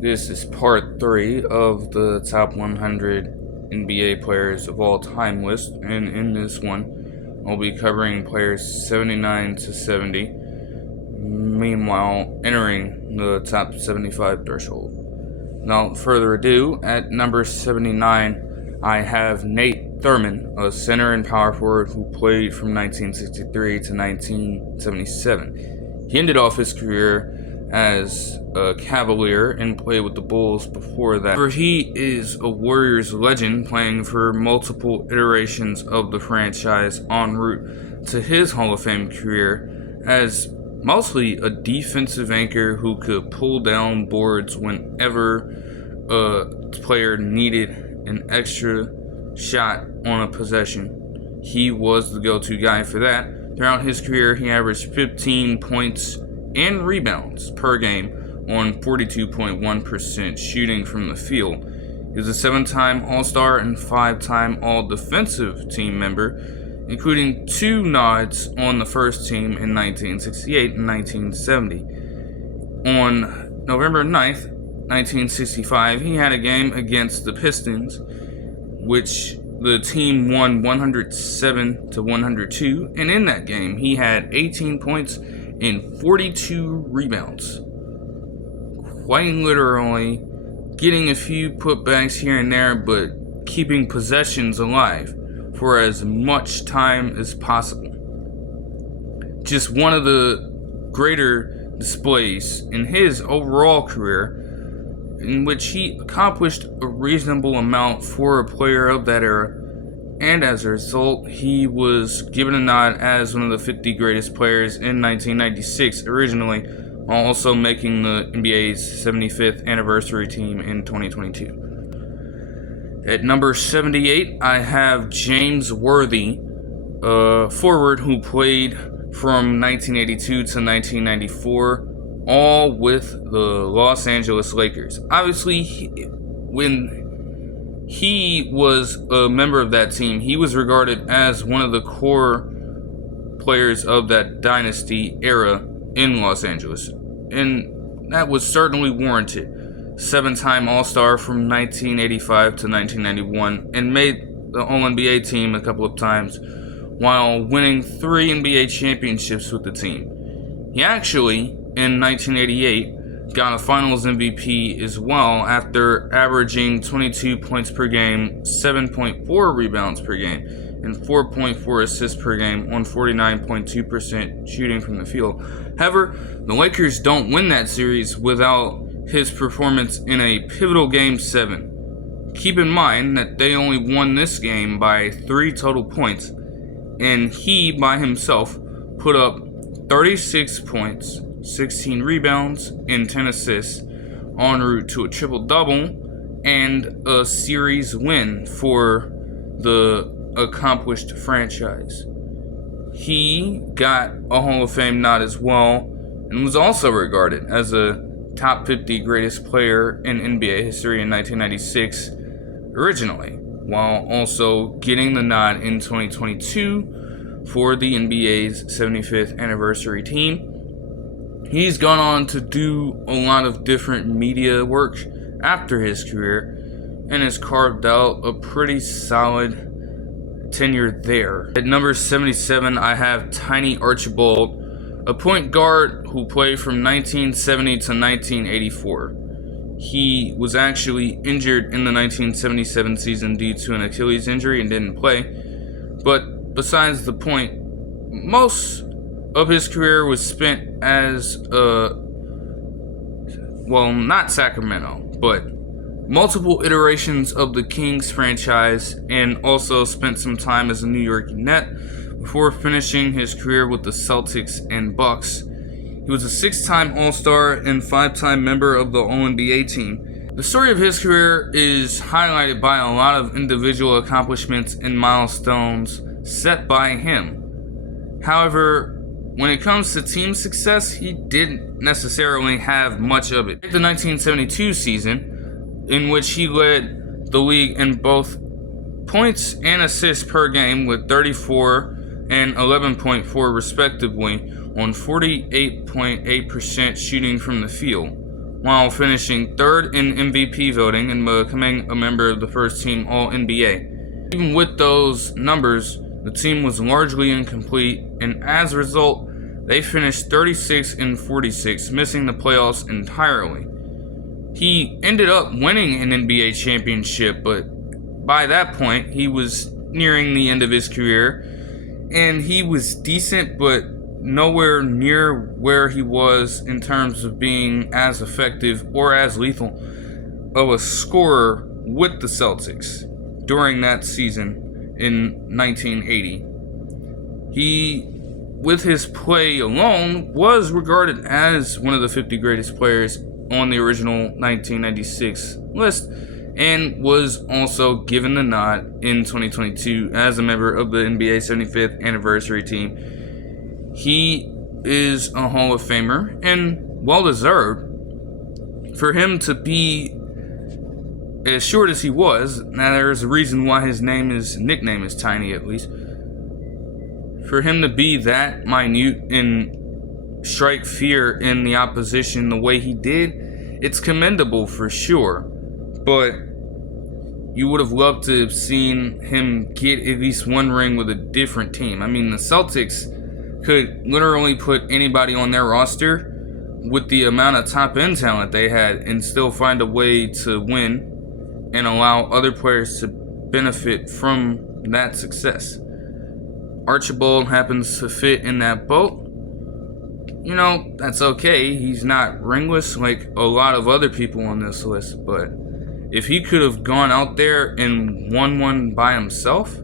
This is part 3 of the top 100 NBA players of all time list, and in this one, I'll be covering players 79 to 70, meanwhile entering the top 75 threshold. Without further ado, at number 79, I have Nate Thurmond, a center and power forward who played from 1963 to 1977. He ended off his career as a Cavalier and played with the Bulls before that. He is a Warriors legend, playing for multiple iterations of the franchise en route to his Hall of Fame career as mostly a defensive anchor who could pull down boards whenever a player needed an extra shot on a possession. He was the go-to guy for that. Throughout his career, he averaged 15 points and rebounds per game on 42.1% shooting from the field. He was a 7-time All-Star and 5-time All-Defensive Team member, including 2 nods on the first team in 1968 and 1970. On November 9th, 1965, he had a game against the Pistons, which the team won 107 to 102, and in that game, he had 18 points and 42 rebounds. Quite literally, getting a few putbacks here and there, but keeping possessions alive for as much time as possible. Just one of the greater displays in his overall career, in which he accomplished a reasonable amount for a player of that era, and as a result, he was given a nod as one of the 50 greatest players in 1996 originally, while also making the NBA's 75th anniversary team in 2022. At number 78, I have James Worthy, a forward who played from 1982 to 1994, all with the Los Angeles Lakers. Obviously, when he was a member of that team, he was regarded as one of the core players of that dynasty era in Los Angeles, and that was certainly warranted. 7-time All-Star from 1985 to 1991, and made the All-NBA team a couple of times, while winning 3 NBA championships with the team. He actually, in 1988, got a Finals MVP as well after averaging 22 points per game, 7.4 rebounds per game, and 4.4 assists per game on 49.2% shooting from the field. However, the Lakers don't win that series without his performance in a pivotal Game 7. Keep in mind that they only won this game by 3 total points, and he by himself put up 36 points, 16 rebounds, and 10 assists, en route to a triple-double and a series win for the accomplished franchise. He got a Hall of Fame nod as well, and was also regarded as a top 50 greatest player in NBA history in 1996 originally, while also getting the nod in 2022 for the NBA's 75th anniversary team. He's gone on to do a lot of different media work after his career and has carved out a pretty solid tenure there. At number 77, I have Tiny Archibald, a point guard who played from 1970 to 1984. He was actually injured in the 1977 season due to an Achilles injury and didn't play. But besides the point, most of his career was spent as not Sacramento, but multiple iterations of the Kings franchise, and also spent some time as a New York Net before finishing his career with the Celtics and Bucks. He was a 6-time All-Star and 5-time member of the All-NBA team. The story of his career is highlighted by a lot of individual accomplishments and milestones set by him. However, when it comes to team success, he didn't necessarily have much of it. The 1972 season, in which he led the league in both points and assists per game with 34 and 11.4 respectively on 48.8% shooting from the field. while finishing third in MVP voting and becoming a member of the first team All-NBA. Even with those numbers, the team was largely incomplete, and as a result, they finished 36 and 46, missing the playoffs entirely. He ended up winning an NBA championship, but by that point, he was nearing the end of his career, and he was decent, but nowhere near where he was in terms of being as effective or as lethal of a scorer with the Celtics during that season in 1980. He, with his play alone, was regarded as one of the 50 greatest players on the original 1996 list, and was also given the nod in 2022 as a member of the NBA 75th anniversary team. He is a Hall of Famer, and well-deserved. For him to be as short as he was, now there's a reason why his nickname is Tiny, at least. For him to be that minute and strike fear in the opposition the way he did, it's commendable for sure. But you would have loved to have seen him get at least one ring with a different team. I mean, the Celtics could literally put anybody on their roster with the amount of top-end talent they had and still find a way to win and allow other players to benefit from that success. Archibald happens to fit in that boat. You know, that's okay. He's not ringless like a lot of other people on this list, but if he could have gone out there and won one by himself,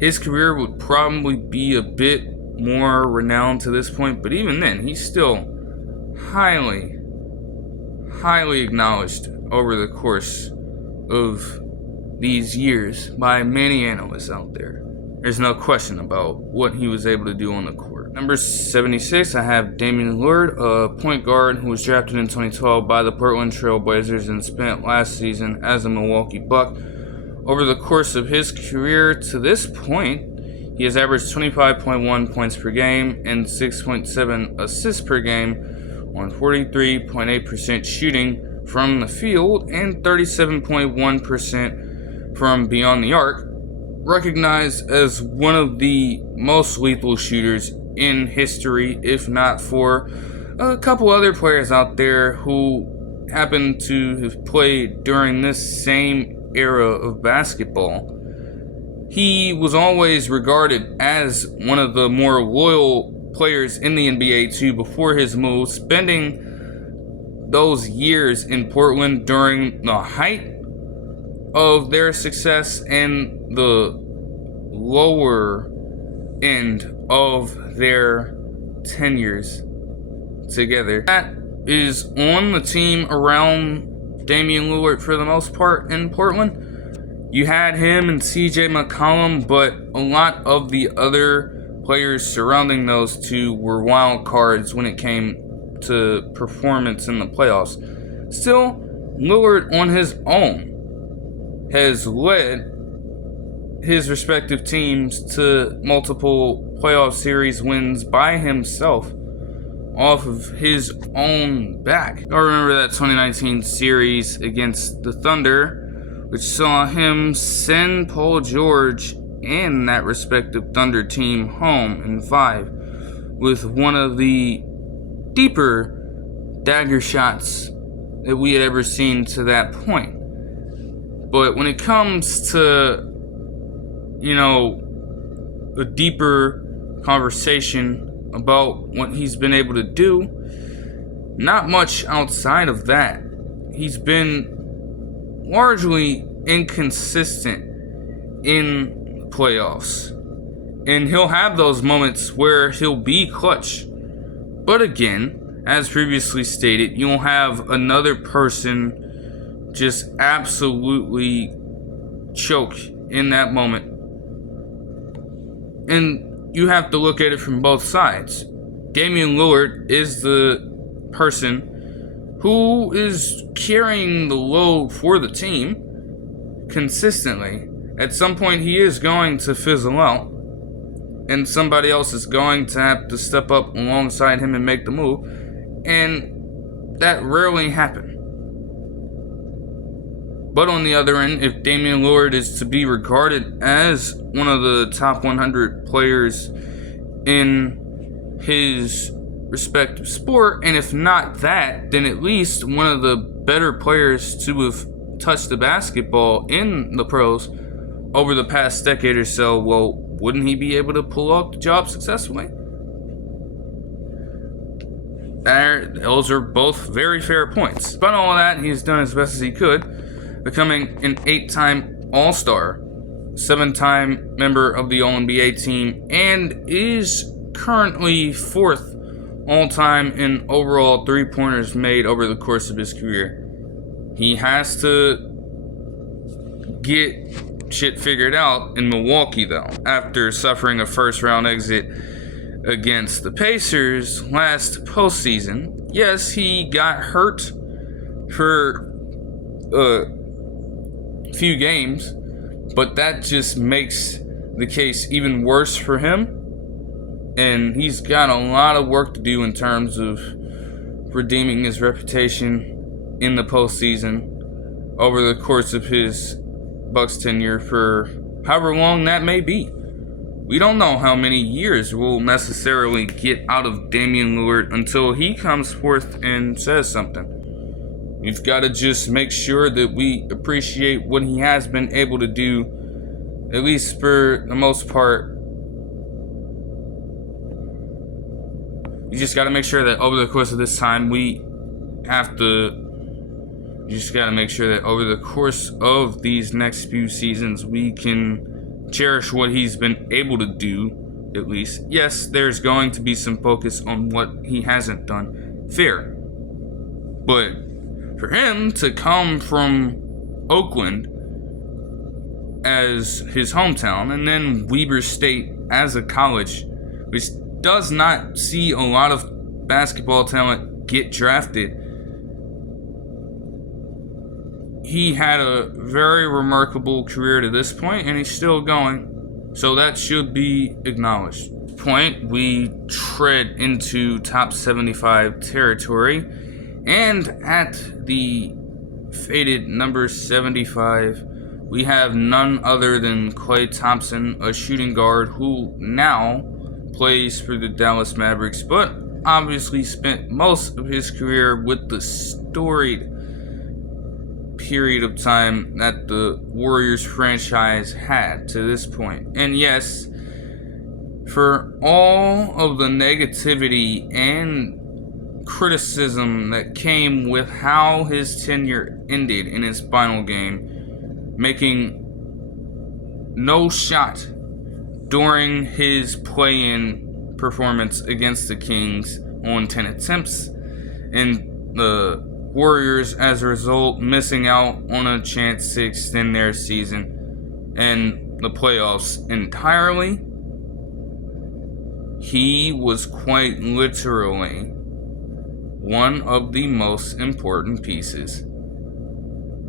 his career would probably be a bit more renowned to this point, but even then, he's still highly acknowledged over the course of these years by many analysts out there. There's no question about what he was able to do on the court. Number 76, I have Damian Lillard, a point guard who was drafted in 2012 by the Portland Trail Blazers and spent last season as a Milwaukee Buck. Over the course of his career to this point, he has averaged 25.1 points per game and 6.7 assists per game on 43.8% shooting from the field and 37.1% from beyond the arc, recognized as one of the most lethal shooters in history, if not for a couple other players out there who happen to have played during this same era of basketball. He was always regarded as one of the more loyal players in the NBA too before his move, spending those years in Portland during the height of their success and the lower end of their tenures together. That is on the team around Damian Lillard for the most part in Portland. You had him and CJ McCollum, but a lot of the other players surrounding those two were wild cards when it came to performance in the playoffs. Still, Lillard on his own has led his respective teams to multiple playoff series wins by himself off of his own back. I remember that 2019 series against the Thunder, which saw him send Paul George and that respective Thunder team home in 5 with one of the deeper dagger shots that we had ever seen to that point. But when it comes to, a deeper conversation about what he's been able to do, not much outside of that. He's been largely inconsistent in playoffs. And he'll have those moments where he'll be clutch. But again, as previously stated, you'll have another person just absolutely choke in that moment. And you have to look at it from both sides. Damian Lillard is the person who is carrying the load for the team consistently. At some point, he is going to fizzle out, and somebody else is going to have to step up alongside him and make the move. And that rarely happen. But on the other end, if Damian Lillard is to be regarded as one of the top 100 players in his respective sport, and if not that, then at least one of the better players to have touched the basketball in the pros over the past decade or so, well, wouldn't he be able to pull off the job successfully? Those are both very fair points. But all of that, he's done as best as he could, becoming an 8-time All-Star, 7-time member of the All-NBA team, and is currently 4th all-time in overall three-pointers made over the course of his career. He has to get shit figured out in Milwaukee, though, after suffering a first-round exit against the Pacers last postseason. Yes, he got hurt for a few games, but that just makes the case even worse for him. And he's got a lot of work to do in terms of redeeming his reputation in the postseason over the course of his Bucks tenure for however long that may be. We don't know how many years we'll necessarily get out of Damian Lillard until he comes forth and says something. We've got to just make sure that we appreciate what he has been able to do, at least for the most part. You just got to make sure that over the course of this time, you just got to make sure that over the course of these next few seasons, we can cherish what he's been able to do, at least. Yes, there's going to be some focus on what he hasn't done. Fair. But for him to come from Oakland as his hometown, and then Weber State as a college, which does not see a lot of basketball talent get drafted, he had a very remarkable career to this point, and he's still going. So that should be acknowledged. Point, we tread into top 75 territory, and at the fated number 75, we have none other than Klay Thompson, a shooting guard who now plays for the Dallas Mavericks, but obviously spent most of his career with the storied period of time that the Warriors franchise had to this point. And yes, for all of the negativity and criticism that came with how his tenure ended in his final game, making no shot during his play-in performance against the Kings on 10 attempts, and the Warriors, as a result, missing out on a chance to extend their season and the playoffs entirely. He was quite literally one of the most important pieces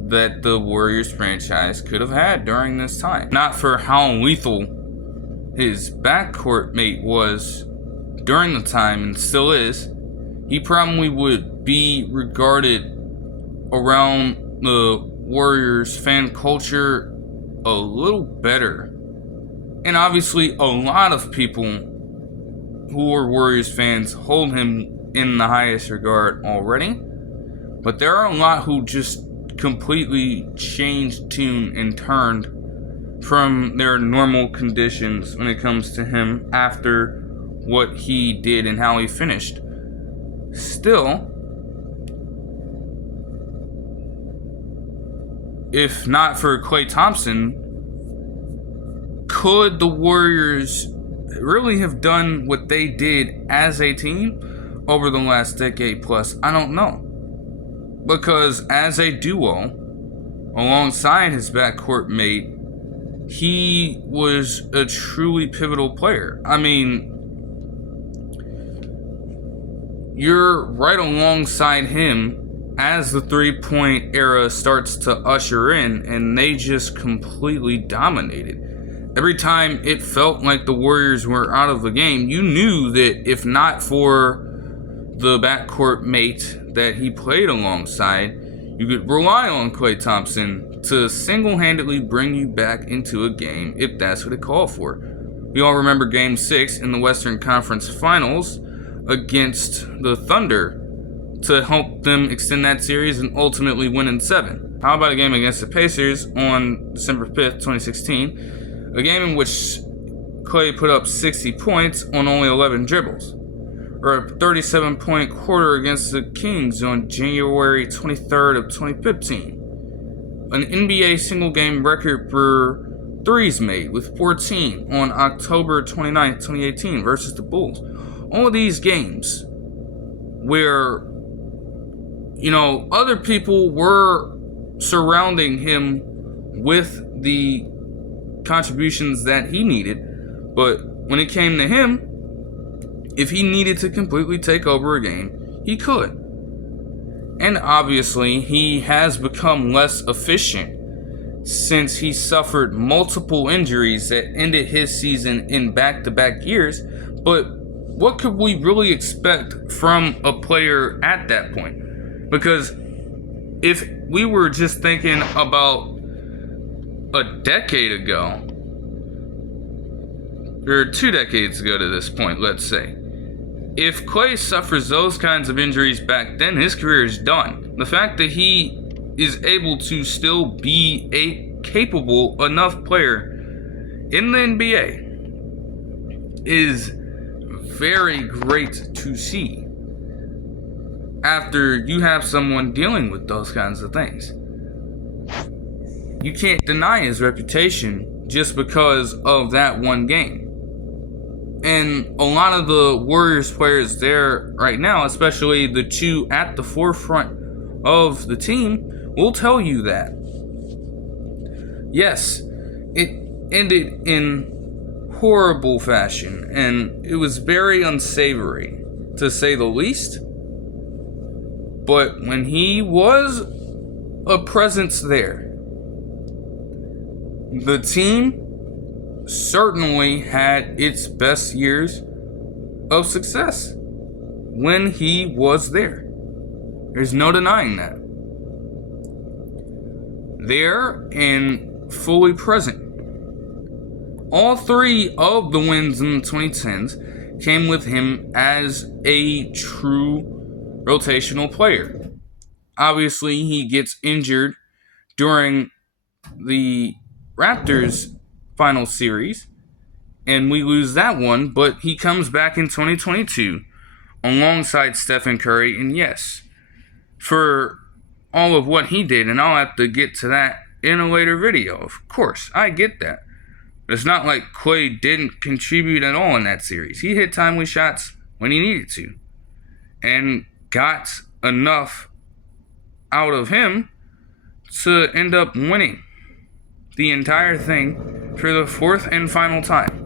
that the Warriors franchise could have had during this time. Not for how lethal his backcourt mate was during the time, and still is, he probably would be regarded around the Warriors fan culture a little better. And obviously a lot of people who are Warriors fans hold him in the highest regard already. But there are a lot who just completely changed tune and turned from their normal conditions when it comes to him after what he did and how he finished. Still, if not for Klay Thompson, could the Warriors really have done what they did as a team over the last decade plus? I don't know. Because as a duo, alongside his backcourt mate, he was a truly pivotal player. I mean, you're right alongside him as the three-point era starts to usher in, and they just completely dominated. Every time it felt like the Warriors were out of the game, you knew that if not for the backcourt mate that he played alongside, you could rely on Klay Thompson to single-handedly bring you back into a game if that's what it called for. We all remember Game 6 in the Western Conference Finals against the Thunder to help them extend that series and ultimately win in 7. How about a game against the Pacers on December 5th, 2016? A game in which Klay put up 60 points on only 11 dribbles. Or a 37-point quarter against the Kings on January 23rd of 2015. An NBA single-game record for threes made with 14 on October 29th, 2018 versus the Bulls. All of these games where, other people were surrounding him with the contributions that he needed, but when it came to him, if he needed to completely take over a game, he could. And obviously, he has become less efficient since he suffered multiple injuries that ended his season in back-to-back years. But what could we really expect from a player at that point? Because if we were just thinking about a decade ago, or 2 decades ago to this point, let's say, if Klay suffers those kinds of injuries back then, his career is done. The fact that he is able to still be a capable enough player in the NBA is very great to see after you have someone dealing with those kinds of things. You can't deny his reputation just because of that one game. And a lot of the Warriors players there right now, especially the two at the forefront of the team, will tell you that. Yes, it ended in horrible fashion, and it was very unsavory, to say the least. But when he was a presence there, the team certainly had its best years of success when he was there. There's no denying that. There and fully present. All 3 of the wins in the 2010s came with him as a true rotational player. Obviously, he gets injured during the Raptors final series, and we lose that one, but he comes back in 2022 alongside Stephen Curry, and yes, for all of what he did, and I'll have to get to that in a later video, of course, I get that. But it's not like Klay didn't contribute at all in that series. He hit timely shots when he needed to, and got enough out of him to end up winning the entire thing for the 4th and final time.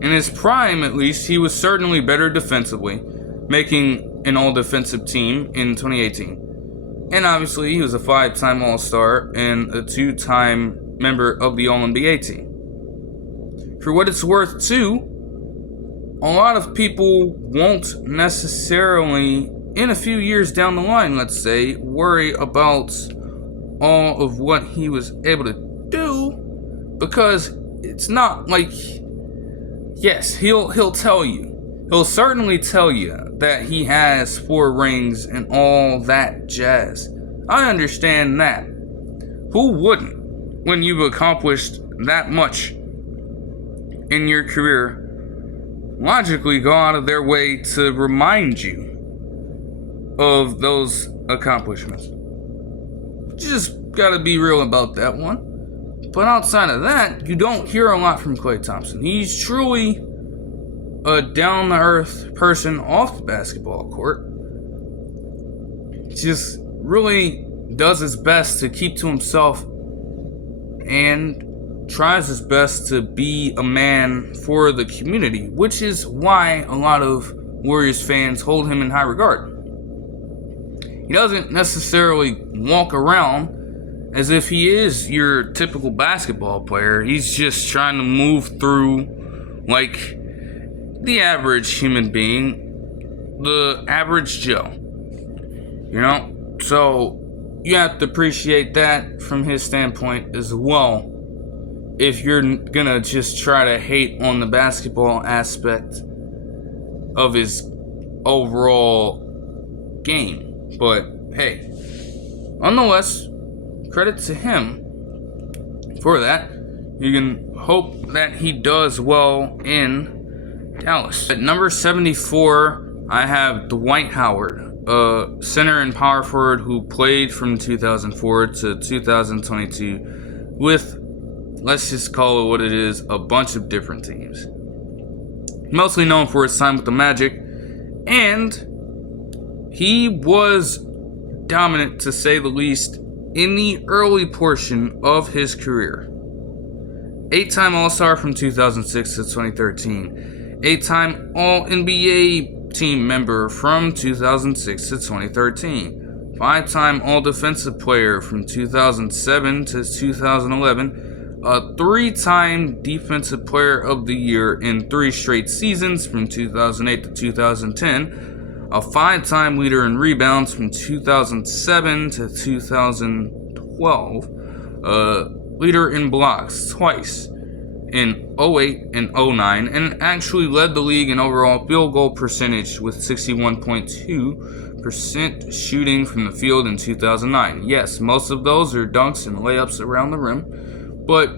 In his prime, at least, he was certainly better defensively, making an all-defensive team in 2018. And obviously, he was a 5-time All-Star and a 2-time member of the All-NBA team. For what it's worth, too, a lot of people won't necessarily, in a few years down the line, let's say, worry about all of what he was able to do, because it's not like, yes, he'll tell you. He'll certainly tell you that he has 4 rings and all that jazz. I understand that. Who wouldn't, when you've accomplished that much in your career, logically go out of their way to remind you of those accomplishments? You just gotta be real about that one. But outside of that, you don't hear a lot from Klay Thompson. He's truly a down-to-earth person off the basketball court. Just really does his best to keep to himself and tries his best to be a man for the community, which is why a lot of Warriors fans hold him in high regard. He doesn't necessarily walk around as if he is your typical basketball player. He's just trying to move through like the average human being, the average Joe. You know? So you have to appreciate that from his standpoint as well, if you're gonna just try to hate on the basketball aspect of his overall game. But hey, nonetheless, credit to him for that. You can hope that he does well in Dallas. At number 74, I have Dwight Howard, a center and power forward who played from 2004 to 2022 with, let's just call it what it is, a bunch of different teams. Mostly known for his time with the Magic, and he was dominant, to say the least, in the early portion of his career. 8-time All-Star from 2006 to 2013. 8-time All-NBA team member from 2006 to 2013. 5-time All-Defensive player from 2007 to 2011. A 3-time Defensive Player of the Year in 3 straight seasons from 2008 to 2010. A 5-time leader in rebounds from 2007 to 2012. Leader in blocks twice in 08 and 09, and actually led the league in overall field goal percentage with 61.2% shooting from the field in 2009. Yes, most of those are dunks and layups around the rim, but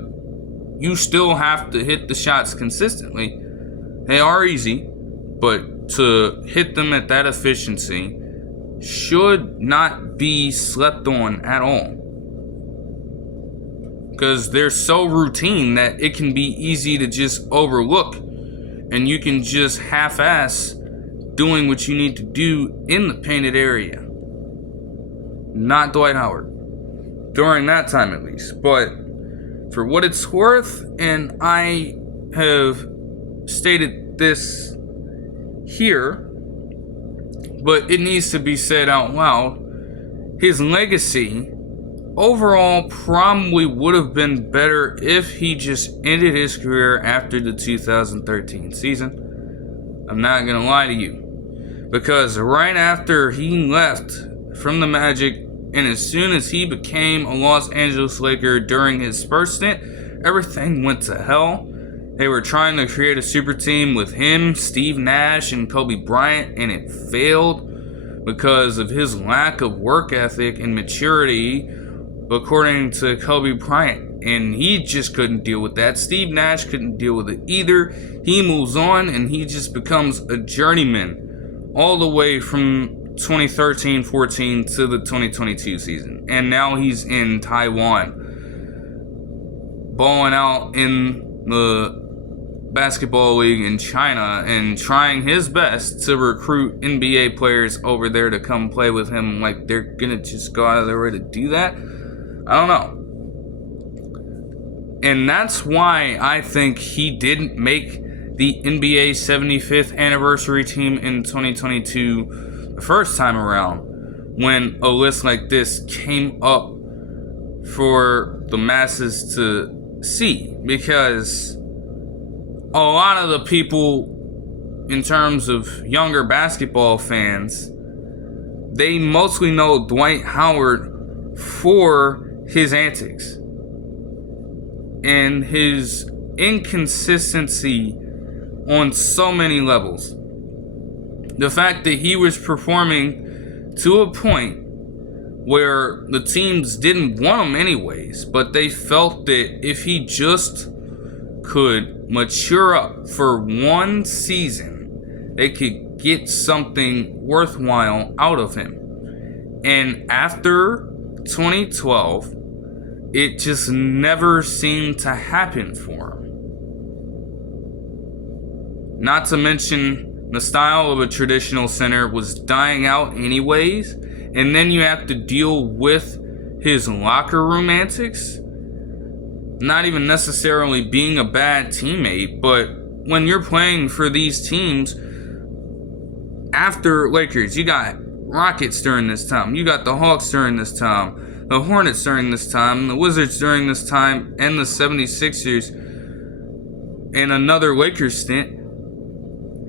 you still have to hit the shots consistently. They are easy, but to hit them at that efficiency should not be slept on at all, because they're so routine that it can be easy to just overlook, and you can just half-ass doing what you need to do in the painted area. Not Dwight Howard, during that time at least. But for what it's worth, and I have stated this here, but it needs to be said out loud, his legacy overall probably would have been better if he just ended his career after the 2013 season. I'm not gonna lie to you, because right after he left from the Magic, and as soon as he became a Los Angeles Laker during his Spurs stint, everything went to hell. They were trying to create a super team with him, Steve Nash, and Kobe Bryant, and it failed because of his lack of work ethic and maturity, according to Kobe Bryant, and he just couldn't deal with that. Steve Nash couldn't deal with it either. He moves on, and he just becomes a journeyman all the way from 2013-14 to the 2022 season, and now he's in Taiwan, balling out in the basketball league in China and trying his best to recruit NBA players over there to come play with him. Like, they're gonna just go out of their way to do that? I don't know. And that's why I think he didn't make the NBA 75th anniversary team in 2022 the first time around, when a list like this came up for the masses to see. Because a lot of the people, in terms of younger basketball fans, they mostly know Dwight Howard for his antics and his inconsistency on so many levels. The fact that he was performing to a point where the teams didn't want him anyways, but they felt that if he just could mature up for one season, they could get something worthwhile out of him. And after 2012, it just never seemed to happen for him. Not to mention, the style of a traditional center was dying out anyways, and then you have to deal with his locker room antics. Not even necessarily being a bad teammate, but when you're playing for these teams, after Lakers, you got Rockets during this time, you got the Hawks during this time, the Hornets during this time, the Wizards during this time, and the 76ers, and another Lakers stint.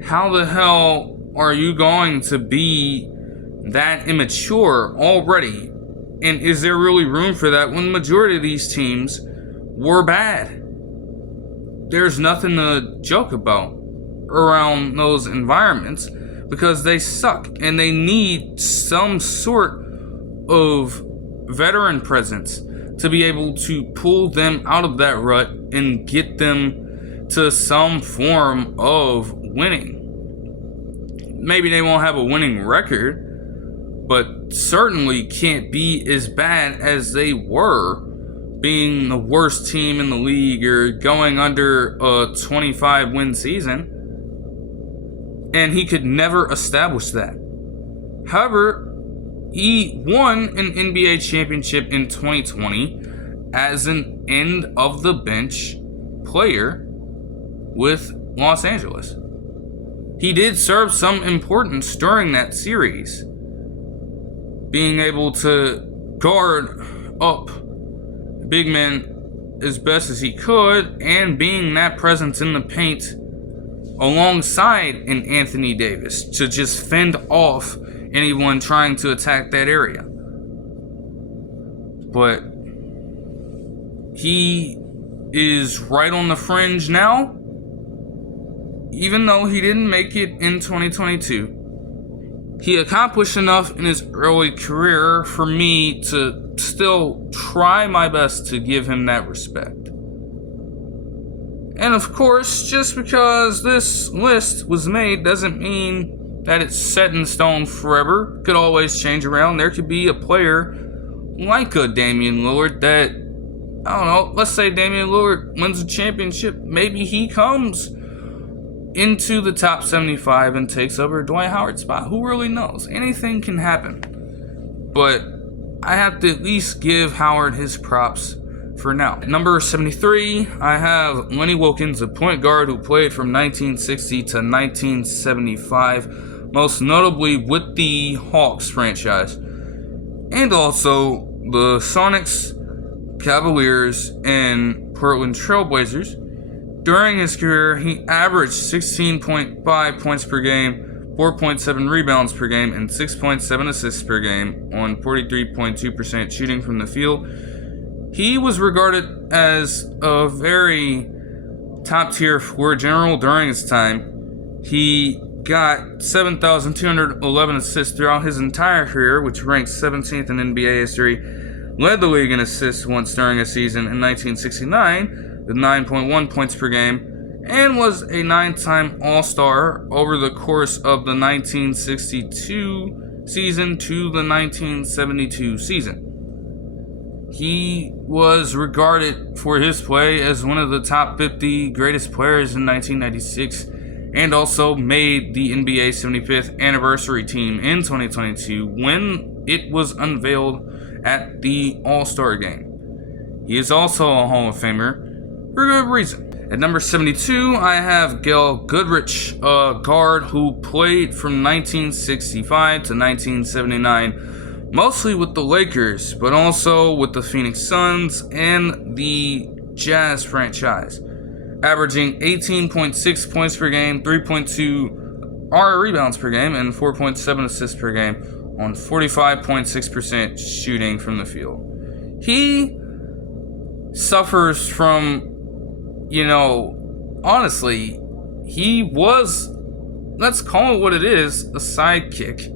How the hell are you going to be that immature already? And is there really room for that when the majority of these teams were bad? There's nothing to joke about around those environments because they suck and they need some sort of veteran presence to be able to pull them out of that rut and get them to some form of winning. Maybe they won't have a winning record, but certainly can't be as bad as they were, being the worst team in the league or going under a 25-win season. And he could never establish that. However, he won an NBA championship in 2020 as an end-of-the-bench player with Los Angeles. He did serve some importance during that series, being able to guard up big men as best as he could and being that presence in the paint alongside an Anthony Davis to just fend off anyone trying to attack that area. But he is right on the fringe now, even though he didn't make it in 2022. He accomplished enough in his early career for me to still try my best to give him that respect. And of course, just because this list was made doesn't mean that it's set in stone forever. Could always change around. There could be a player like a Damian Lillard that, I don't know, let's say Damian Lillard wins a championship. Maybe he comes into the top 75 and takes over Dwight Howard's spot. Who really knows? Anything can happen. But I have to at least give Howard his props for now. At number 73, I have Lenny Wilkens, a point guard who played from 1960 to 1975. Most notably with the Hawks franchise, and also the Sonics, Cavaliers, and Portland Trailblazers. During his career, he averaged 16.5 points per game, 4.7 rebounds per game, and 6.7 assists per game on 43.2% shooting from the field. He was regarded as a very top-tier floor general during his time. He got 7,211 assists throughout his entire career, which ranks 17th in NBA history. Led the league in assists once during a season in 1969 with 9.1 points per game, and was a 9-time All-Star over the course of the 1962 season to the 1972 season. He was regarded for his play as one of the top 50 greatest players in 1996, and also made the NBA 75th anniversary team in 2022 when it was unveiled at the All-Star game. He is also a Hall of Famer for good reason. At number 72, I have Gail Goodrich, a guard who played from 1965 to 1979, mostly with the Lakers, but also with the Phoenix Suns and the Jazz franchise, averaging 18.6 points per game, 3.2 rebounds per game, and 4.7 assists per game on 45.6% shooting from the field. He suffers from, honestly, he was, let's call it what it is, a sidekick.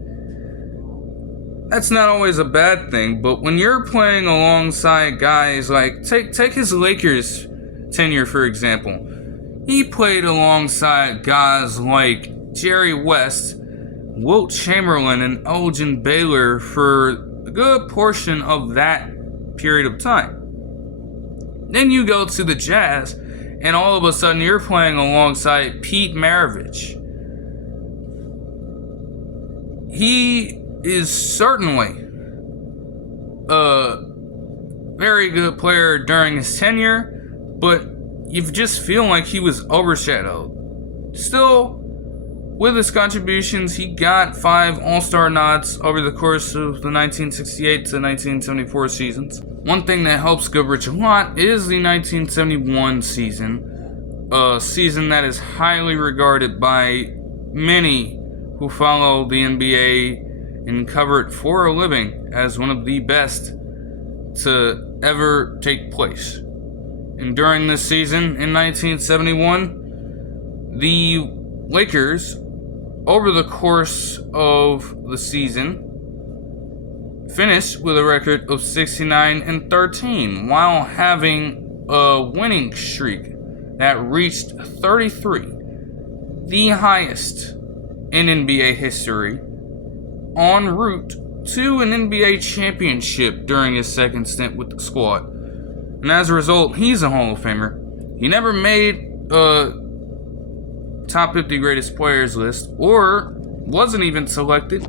That's not always a bad thing, but when you're playing alongside guys like, take his Lakers tenure for example. He played alongside guys like Jerry West, Wilt Chamberlain, and Elgin Baylor for a good portion of that period of time. Then you go to the Jazz, and all of a sudden you're playing alongside Pete Maravich. He is certainly a very good player during his tenure, but you just feel like he was overshadowed. Still, with his contributions, he got 5 All-Star nods over the course of the 1968 to 1974 seasons. One thing that helps Goodrich a lot is the 1971 season, a season that is highly regarded by many who follow the NBA and cover it for a living as one of the best to ever take place. And during this season in 1971, the Lakers, over the course of the season, finished with a record of 69-13 while having a winning streak that reached 33, the highest in NBA history, en route to an NBA championship during his second stint with the squad. And as a result, he's a Hall of Famer. He never made a top 50 greatest players list, or wasn't even selected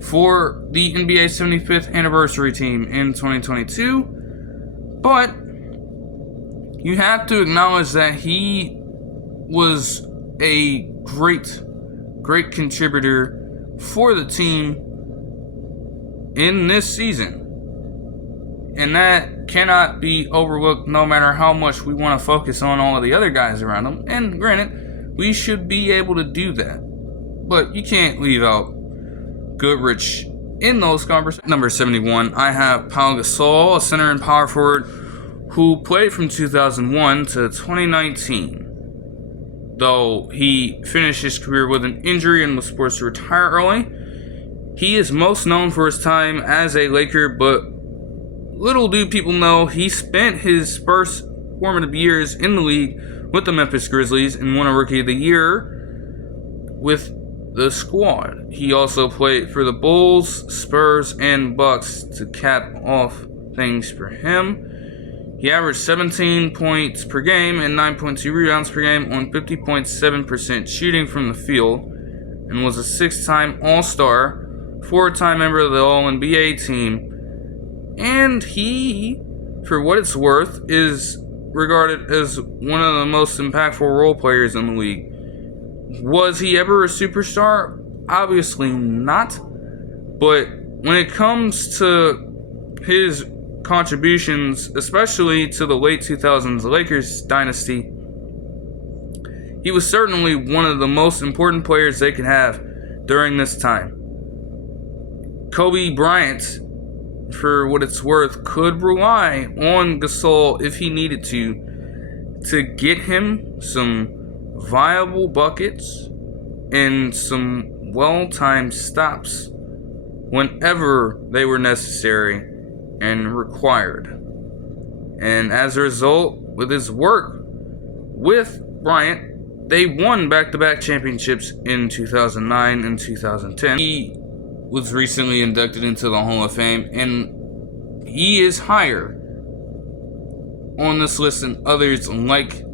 for the NBA 75th anniversary team in 2022, but you have to acknowledge that he was a great contributor for the team in this season. And that cannot be overlooked no matter how much we want to focus on all of the other guys around him. And granted, we should be able to do that. But you can't leave out Goodrich in those conversations. Number 71, I have Pau Gasol, a center and power forward who played from 2001 to 2019. Though he finished his career with an injury and was forced to retire early, he is most known for his time as a Laker, but little do people know he spent his first formative years in the league with the Memphis Grizzlies and won a Rookie of the Year with the squad. He also played for the Bulls, Spurs, and Bucks to cap off things for him. He averaged 17 points per game and 9.2 rebounds per game on 50.7% shooting from the field, and was a 6-time All-Star, 4-time member of the All-NBA team. And he, for what it's worth, is regarded as one of the most impactful role players in the league. Was he ever a superstar? Obviously not. But when it comes to his contributions, especially to the late 2000s Lakers dynasty, he was certainly one of the most important players they could have during this time. Kobe Bryant, for what it's worth, could rely on Gasol if he needed to get him some viable buckets and some well-timed stops whenever they were necessary and required. And as a result, with his work with Bryant, they won back-to-back championships in 2009 and 2010. He was recently inducted into the Hall of Fame, and he is higher on this list than others like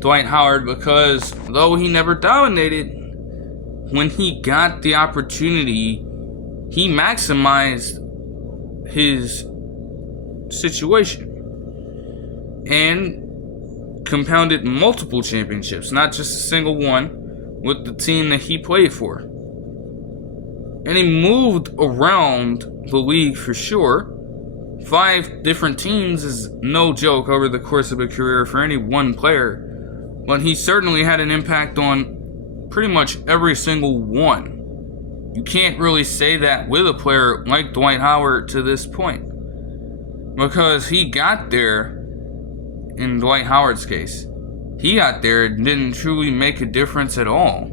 Dwight Howard, because though he never dominated, when he got the opportunity, he maximized his situation and compounded multiple championships, not just a single one, with the team that he played for. And he moved around the league for sure. 5 different teams is no joke over the course of a career for any one player, but he certainly had an impact on pretty much every single one. You can't really say that with a player like Dwight Howard to this point, because he got there. In Dwight Howard's case, he got there and didn't truly make a difference at all.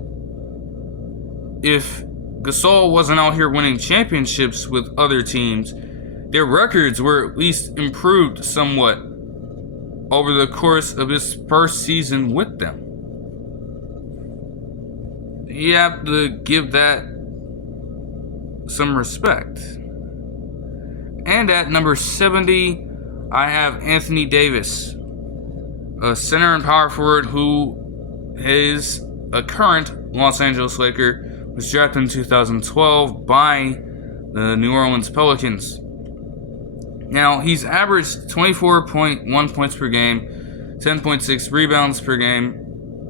If Gasol wasn't out here winning championships with other teams, their records were at least improved somewhat over the course of his first season with them. You have to give that some respect. And at number 70, I have Anthony Davis, a center and power forward who is a current Los Angeles Laker, was drafted in 2012 by the New Orleans Pelicans. Now, he's averaged 24.1 points per game, 10.6 rebounds per game,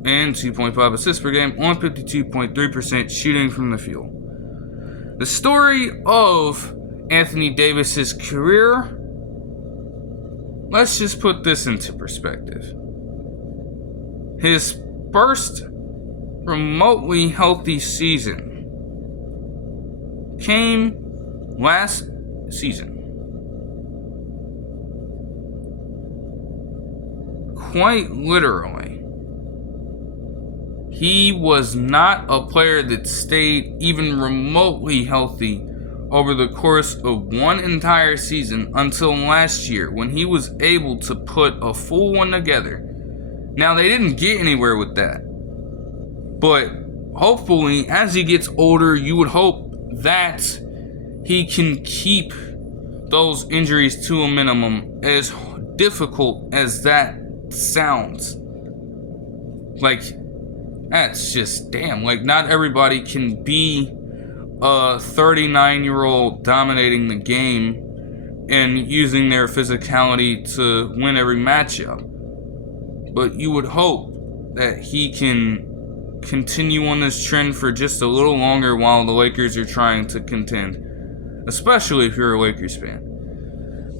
and 2.5 assists per game on 52.3% shooting from the field. The story of Anthony Davis's career, let's just put this into perspective. His first remotely healthy season came last season. Quite literally, he was not a player that stayed even remotely healthy over the course of one entire season until last year, when he was able to put a full one together. Now, they didn't get anywhere with that, but hopefully, as he gets older, you would hope that he can keep those injuries to a minimum, as difficult as that sounds. Like, that's just damn. Like, not everybody can be a 39-year-old dominating the game and using their physicality to win every matchup. But you would hope that he can continue on this trend for just a little longer while the Lakers are trying to contend, especially if you're a Lakers fan.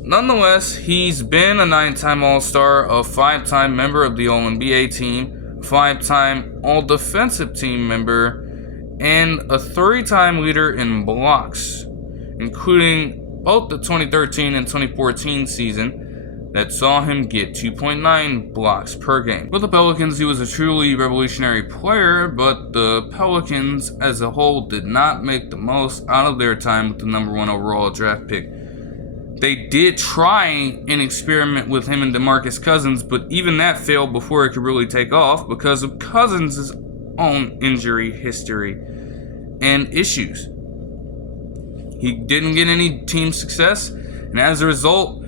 Nonetheless, he's been a 9-time All-Star, a 5-time member of the All-NBA team, 5-time All-Defensive Team member, and a 3-time leader in blocks, including both the 2013 and 2014 season that saw him get 2.9 blocks per game. With the Pelicans, he was a truly revolutionary player, but the Pelicans as a whole did not make the most out of their time with the number 1 overall draft pick. They did try an experiment with him and DeMarcus Cousins, but even that failed before it could really take off because of Cousins' own injury history and issues. He didn't get any team success, and as a result,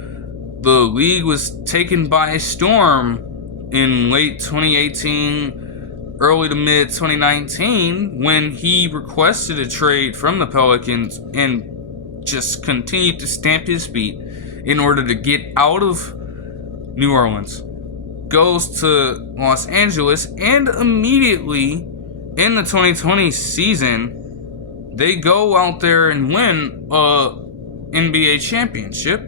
the league was taken by storm in late 2018, early to mid 2019, when he requested a trade from the Pelicans and just continued to stamp his feet in order to get out of New Orleans. Goes to Los Angeles, and immediately in the 2020 season, they go out there and win a NBA championship.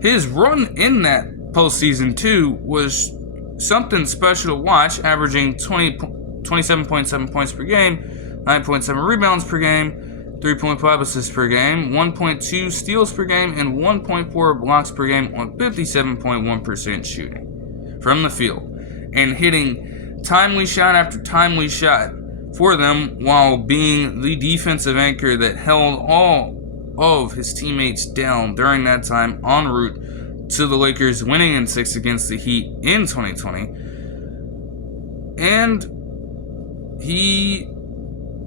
His run in that postseason too was something special to watch, averaging 27.7 points per game, 9.7 rebounds per game, 3.5 assists per game, 1.2 steals per game, and 1.4 blocks per game on 57.1% shooting from the field, and hitting timely shot after timely shot for them while being the defensive anchor that held all of his teammates down during that time en route to the Lakers winning in 6 against the Heat in 2020. And he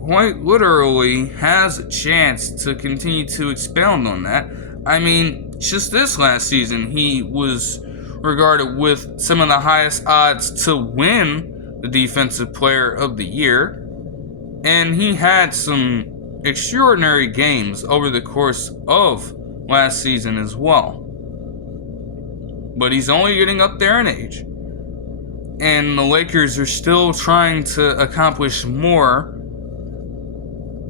quite literally has a chance to continue to expound on that. I mean, just this last season, he was regarded with some of the highest odds to win the Defensive Player of the Year, and he had some extraordinary games over the course of last season as well. But he's only getting up there in age, and the Lakers are still trying to accomplish more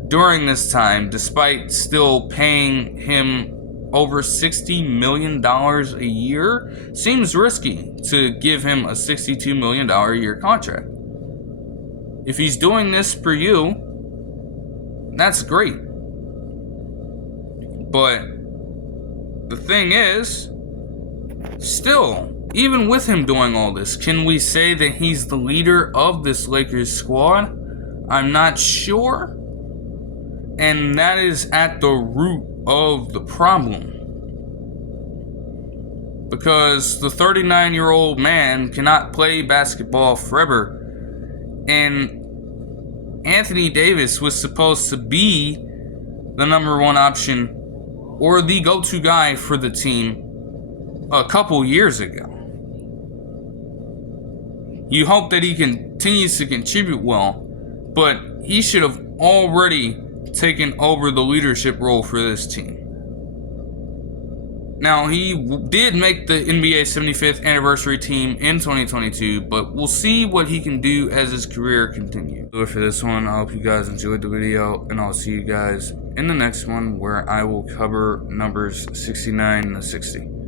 during this time, despite still paying him over $60 million a year. Seems risky to give him a $62 million a year contract. If he's doing this for you, that's great. But the thing is, still, even with him doing all this, can we say that he's the leader of this Lakers squad? I'm not sure. And that is at the root of the problem. Because the 39-year-old man cannot play basketball forever. And Anthony Davis was supposed to be the number 1 option or the go-to guy for the team a couple years ago. You hope that he continues to contribute well, but he should have already taken over the leadership role for this team. Now, he did make the NBA 75th anniversary team in 2022, but we'll see what he can do as his career continues. So for this one, I hope you guys enjoyed the video, and I'll see you guys in the next one where I will cover numbers 69 to 60.